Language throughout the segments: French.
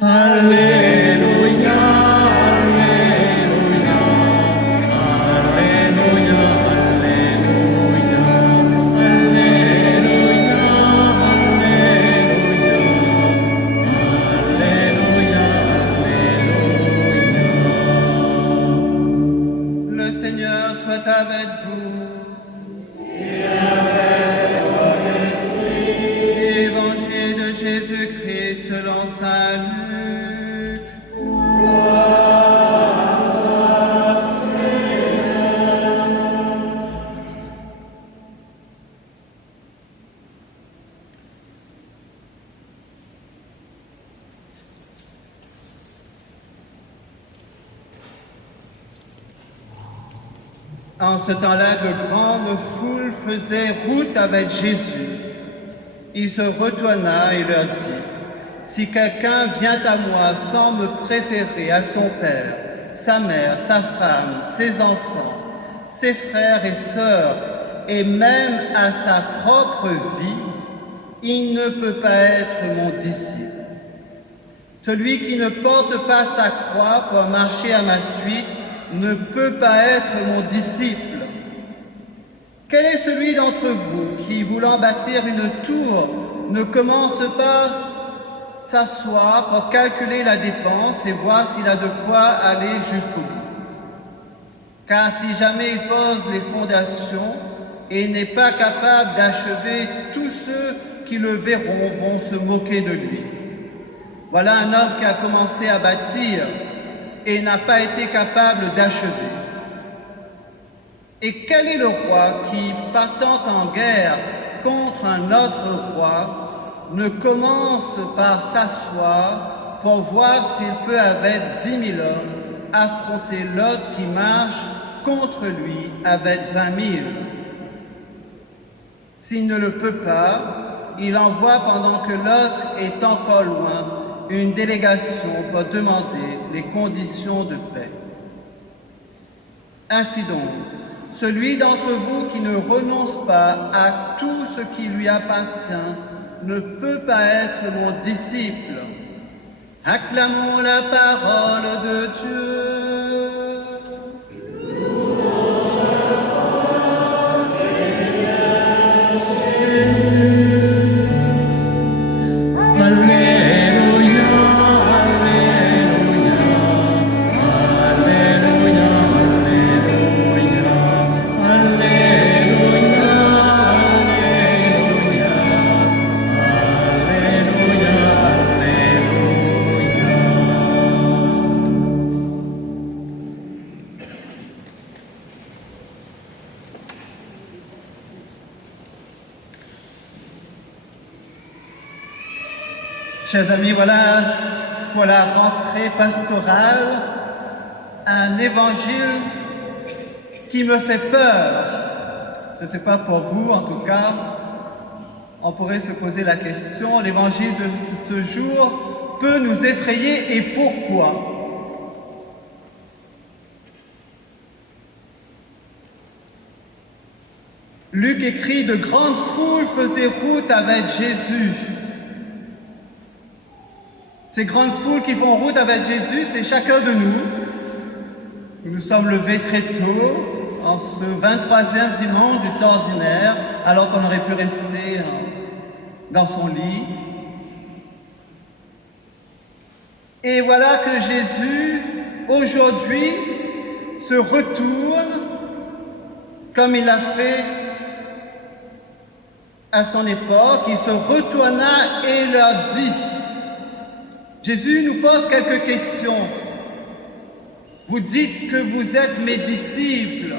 Alléluia, Alléluia, Alléluia, Alléluia, Alléluia, Alléluia. Le Seigneur soit avec vous. Évangile de Jésus-Christ selon saint Luc. En ce temps-là, de grandes foules faisaient route avec Jésus. Il se retourna et leur dit, « Si quelqu'un vient à moi sans me préférer à son père, sa mère, sa femme, ses enfants, ses frères et sœurs, et même à sa propre vie, il ne peut pas être mon disciple. Celui qui ne porte pas sa croix pour marcher à ma suite ne peut pas être mon disciple. Quel est celui d'entre vous qui, voulant bâtir une tour, ne commence pas s'asseoir pour calculer la dépense et voir s'il a de quoi aller jusqu'au bout? Car si jamais il pose les fondations et n'est pas capable d'achever, tous ceux qui le verront vont se moquer de lui. Voilà un homme qui a commencé à bâtir et n'a pas été capable d'achever. Et quel est le roi qui, partant en guerre contre un autre roi, ne commence par s'asseoir pour voir s'il peut, avec 10 000 hommes, affronter l'autre qui marche contre lui avec 20 000? S'il ne le peut pas, il envoie pendant que l'autre est encore loin une délégation pour demander les conditions de paix. Ainsi donc, celui d'entre vous qui ne renonce pas à tout ce qui lui appartient ne peut pas être mon disciple. Acclamons la parole de Dieu. Chers amis, voilà pour la rentrée pastorale un évangile qui me fait peur. Je ne sais pas pour vous, en tout cas, on pourrait se poser la question, l'évangile de ce jour peut nous effrayer, et pourquoi? Luc écrit, de grandes foules faisaient route avec Jésus. Ces grandes foules qui font route avec Jésus, c'est chacun de nous. Nous nous sommes levés très tôt, en ce 23e dimanche du temps ordinaire, alors qu'on aurait pu rester dans son lit. Et voilà que Jésus, aujourd'hui, se retourne, comme il l'a fait à son époque, il se retourna et leur dit, Jésus nous pose quelques questions. Vous dites que vous êtes mes disciples,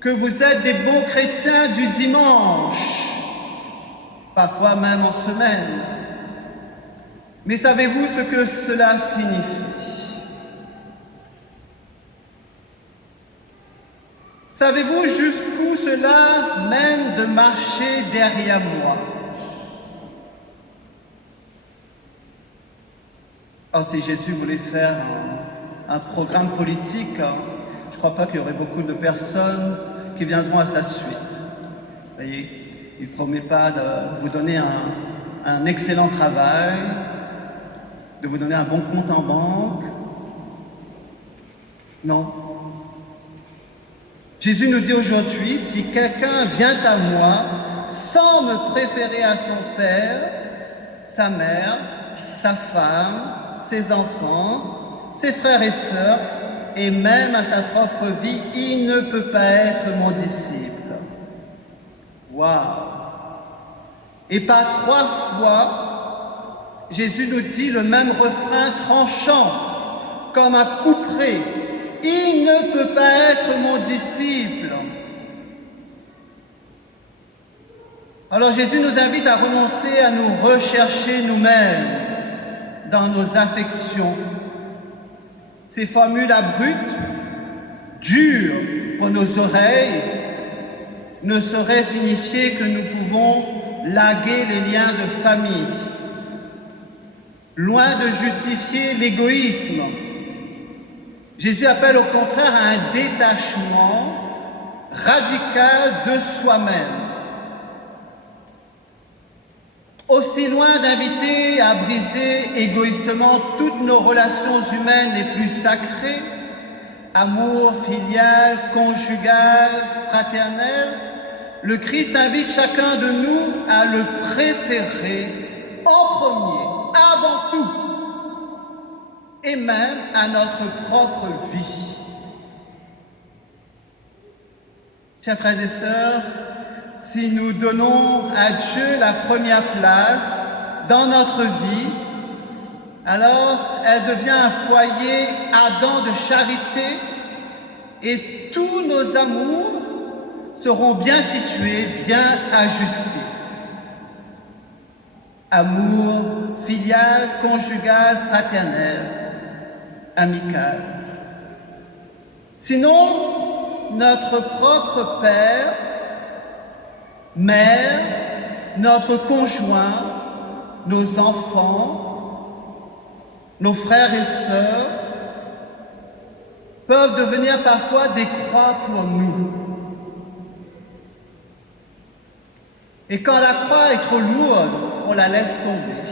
que vous êtes des bons chrétiens du dimanche, parfois même en semaine. Mais savez-vous ce que cela signifie? Savez-vous jusqu'où cela mène de marcher derrière moi? Alors, si Jésus voulait faire un programme politique, je ne crois pas qu'il y aurait beaucoup de personnes qui viendront à sa suite. Vous voyez, il ne promet pas de vous donner un excellent travail, de vous donner un bon compte en banque. Non. Jésus nous dit aujourd'hui, si quelqu'un vient à moi sans me préférer à son père, sa mère, sa femme, ses enfants, ses frères et sœurs, et même à sa propre vie, il ne peut pas être mon disciple. Waouh! Et par 3 fois, Jésus nous dit le même refrain tranchant, comme un couperet. Il ne peut pas être mon disciple. Alors Jésus nous invite à renoncer à nous rechercher nous-mêmes dans nos affections. Ces formules abruptes, dures pour nos oreilles, ne sauraient signifier que nous pouvons laguer les liens de famille. Loin de justifier l'égoïsme, Jésus appelle au contraire à un détachement radical de soi-même. Aussi loin d'inviter à briser égoïstement toutes nos relations humaines les plus sacrées, amour filial, conjugal, fraternel, le Christ invite chacun de nous à le préférer en premier, avant tout, et même à notre propre vie. Chers frères et sœurs, si nous donnons à Dieu la première place dans notre vie, alors elle devient un foyer ardent de charité et tous nos amours seront bien situés, bien ajustés. Amour filial, conjugal, fraternel, amical. Sinon, notre propre père, mère, notre conjoint, nos enfants, nos frères et sœurs peuvent devenir parfois des croix pour nous. Et quand la croix est trop lourde, on la laisse tomber.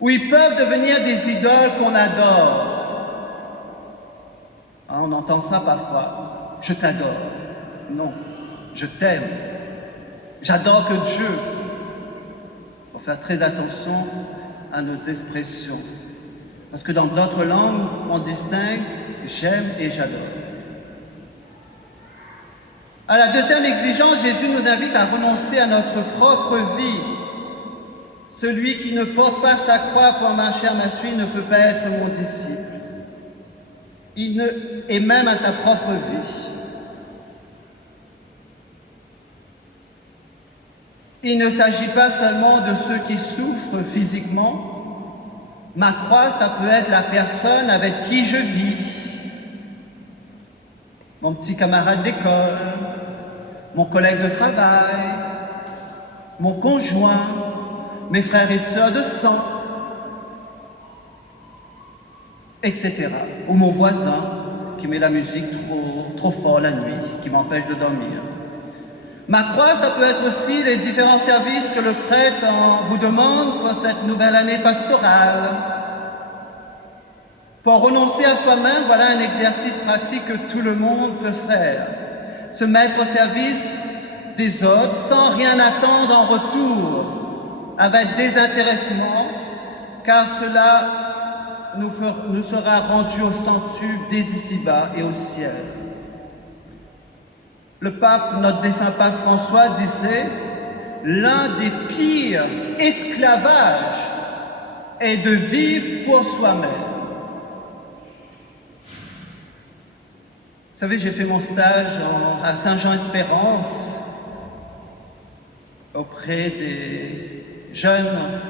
Ou ils peuvent devenir des idoles qu'on adore. Hein, on entend ça parfois. Je t'adore. Non, je t'aime. J'adore que Dieu. Il faut faire très attention à nos expressions. Parce que dans d'autres langues, on distingue j'aime et j'adore. À la deuxième exigence, Jésus nous invite à renoncer à notre propre vie. Celui qui ne porte pas sa croix pour marcher à ma suite ne peut pas être mon disciple. Et même à sa propre vie. Il ne s'agit pas seulement de ceux qui souffrent physiquement. Ma croix, ça peut être la personne avec qui je vis. Mon petit camarade d'école, mon collègue de travail, mon conjoint, mes frères et sœurs de sang, etc. Ou mon voisin qui met la musique trop fort la nuit, qui m'empêche de dormir. Ma croix, ça peut être aussi les différents services que le prêtre vous demande pour cette nouvelle année pastorale. Pour renoncer à soi-même, voilà un exercice pratique que tout le monde peut faire. Se mettre au service des autres sans rien attendre en retour, avec désintéressement, car cela nous sera rendu au centuple dès ici-bas et au ciel. Le pape, notre défunt pape François, disait « L'un des pires esclavages est de vivre pour soi-même. » Vous savez, j'ai fait mon stage à Saint-Jean-Espérance auprès des jeunes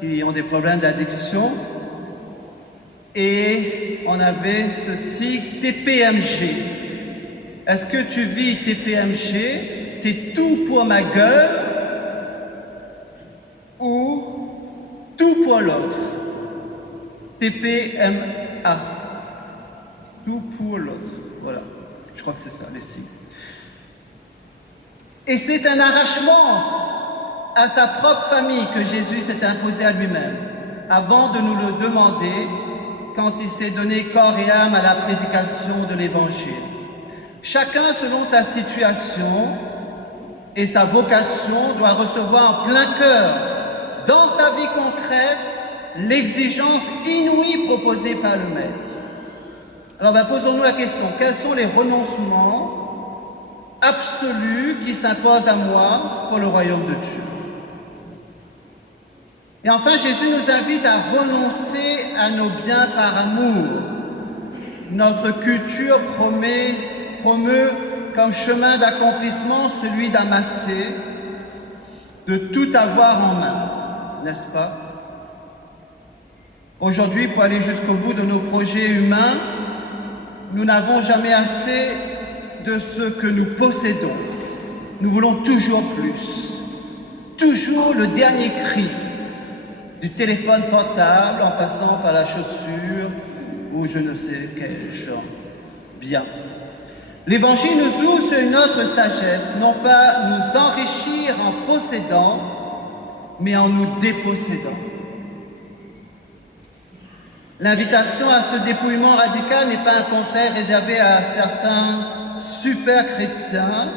qui ont des problèmes d'addiction et on avait ceci, TPMG. Est-ce que tu vis TPMG? C'est tout pour ma gueule ou tout pour l'autre? TPMA. Tout pour l'autre. Voilà. Je crois que c'est ça, les signes. Et c'est un arrachement à sa propre famille que Jésus s'est imposé à lui-même, avant de nous le demander quand il s'est donné corps et âme à la prédication de l'Évangile. Chacun, selon sa situation et sa vocation, doit recevoir en plein cœur, dans sa vie concrète, l'exigence inouïe proposée par le Maître. Alors posons-nous la question, quels sont les renoncements absolus qui s'imposent à moi pour le royaume de Dieu? Et enfin, Jésus nous invite à renoncer à nos biens par amour. Notre culture promeut comme chemin d'accomplissement celui d'amasser, de tout avoir en main, n'est-ce pas? Aujourd'hui, pour aller jusqu'au bout de nos projets humains, nous n'avons jamais assez de ce que nous possédons. Nous voulons toujours plus, toujours le dernier cri, du téléphone portable en passant par la chaussure ou je ne sais quel genre. Bien. L'Évangile nous ouvre sur une autre sagesse, non pas nous enrichir en possédant, mais en nous dépossédant. L'invitation à ce dépouillement radical n'est pas un conseil réservé à certains super chrétiens,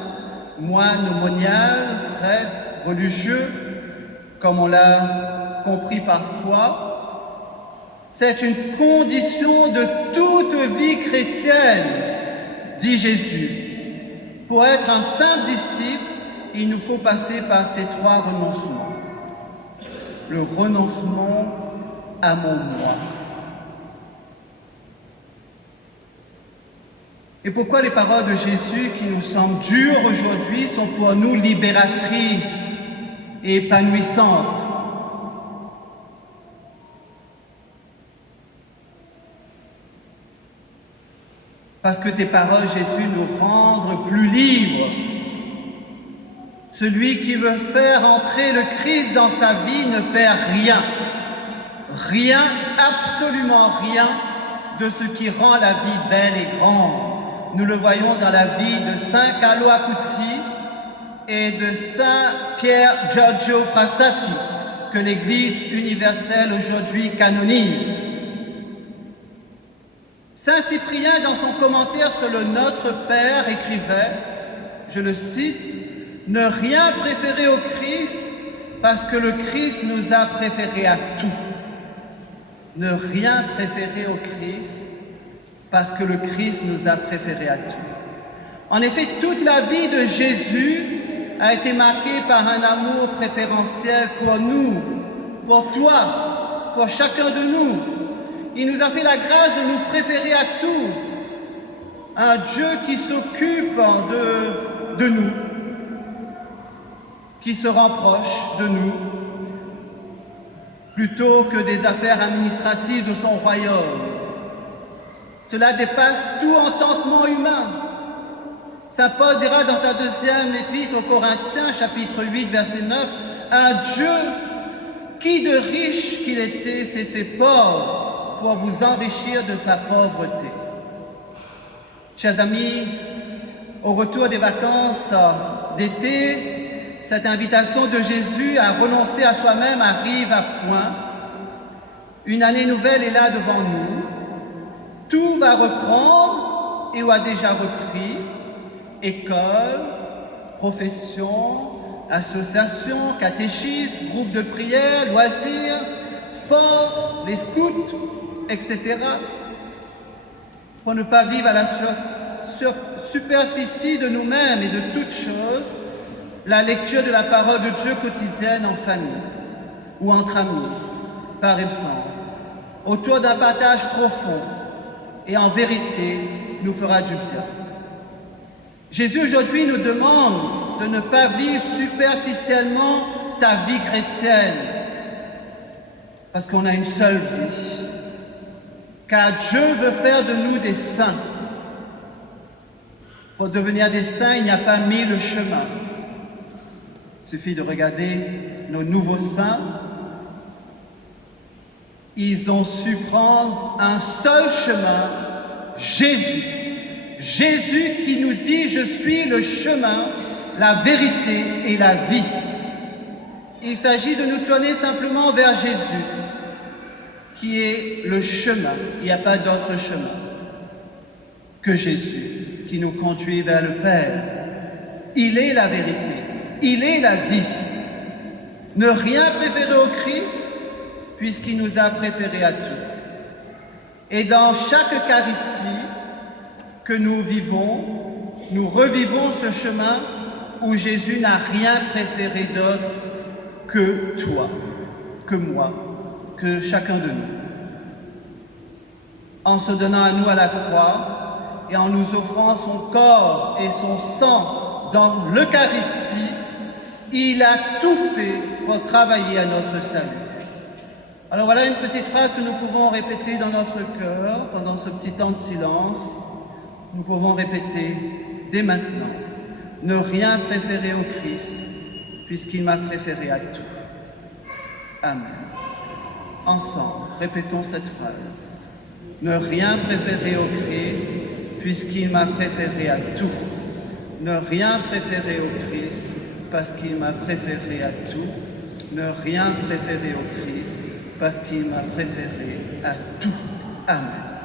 moines moniales, prêtres, religieux, comme on l'a compris parfois. C'est une condition de toute vie chrétienne, dit Jésus. Pour être un saint disciple, il nous faut passer par ces trois renoncements. Le renoncement à mon moi. Et pourquoi les paroles de Jésus qui nous semblent dures aujourd'hui sont pour nous libératrices et épanouissantes? Parce que tes paroles, Jésus, nous rendent plus libres. Celui qui veut faire entrer le Christ dans sa vie ne perd rien. Rien, absolument rien, de ce qui rend la vie belle et grande. Nous le voyons dans la vie de Saint Carlo Acutis et de Saint Pierre Giorgio Frassati, que l'Église universelle aujourd'hui canonise. Saint Cyprien, dans son commentaire sur le Notre Père, écrivait, je le cite, « Ne rien préférer au Christ parce que le Christ nous a préférés à tout. Ne rien préférer au Christ parce que le Christ nous a préférés à tout. » En effet, toute la vie de Jésus a été marquée par un amour préférentiel pour nous, pour toi, pour chacun de nous. Il nous a fait la grâce de nous préférer à tout. Un Dieu qui s'occupe de nous, qui se rapproche de nous, plutôt que des affaires administratives de son royaume. Cela dépasse tout entendement humain. Saint Paul dira dans sa deuxième épître aux Corinthiens, chapitre 8, verset 9, « Un Dieu qui de riche qu'il était s'est fait pauvre pour vous enrichir de sa pauvreté. » Chers amis, au retour des vacances d'été, cette invitation de Jésus à renoncer à soi-même arrive à point. Une année nouvelle est là devant nous. Tout va reprendre et ou a déjà repris. École, profession, association, catéchisme, groupe de prière, loisirs, sport, les scouts, etc. Pour ne pas vivre à la superficie de nous-mêmes et de toutes choses, la lecture de la parole de Dieu quotidienne en famille ou entre amis, par exemple, autour d'un partage profond et en vérité nous fera du bien. Jésus aujourd'hui nous demande de ne pas vivre superficiellement ta vie chrétienne, parce qu'on a une seule vie, car Dieu veut faire de nous des saints. Pour devenir des saints, il n'y a pas 1000 chemins. Il suffit de regarder nos nouveaux saints. Ils ont su prendre un seul chemin, Jésus. Jésus qui nous dit « Je suis le chemin, la vérité et la vie ». Il s'agit de nous tourner simplement vers Jésus, qui est le chemin. Il n'y a pas d'autre chemin que Jésus, qui nous conduit vers le Père. Il est la vérité, il est la vie. Ne rien préférer au Christ, puisqu'il nous a préférés à tout. Et dans chaque Eucharistie que nous vivons, nous revivons ce chemin où Jésus n'a rien préféré d'autre que toi, que moi, que chacun de nous. En se donnant à nous à la croix et en nous offrant son corps et son sang dans l'Eucharistie, il a tout fait pour travailler à notre salut. Alors voilà une petite phrase que nous pouvons répéter dans notre cœur pendant ce petit temps de silence. Nous pouvons répéter dès maintenant. Ne rien préférer au Christ, puisqu'il m'a préféré à tout. Amen. Ensemble, répétons cette phrase. Ne rien préférer au Christ, puisqu'il m'a préféré à tout. Ne rien préférer au Christ, parce qu'il m'a préféré à tout. Ne rien préférer au Christ, parce qu'il m'a préféré à tout. Amen.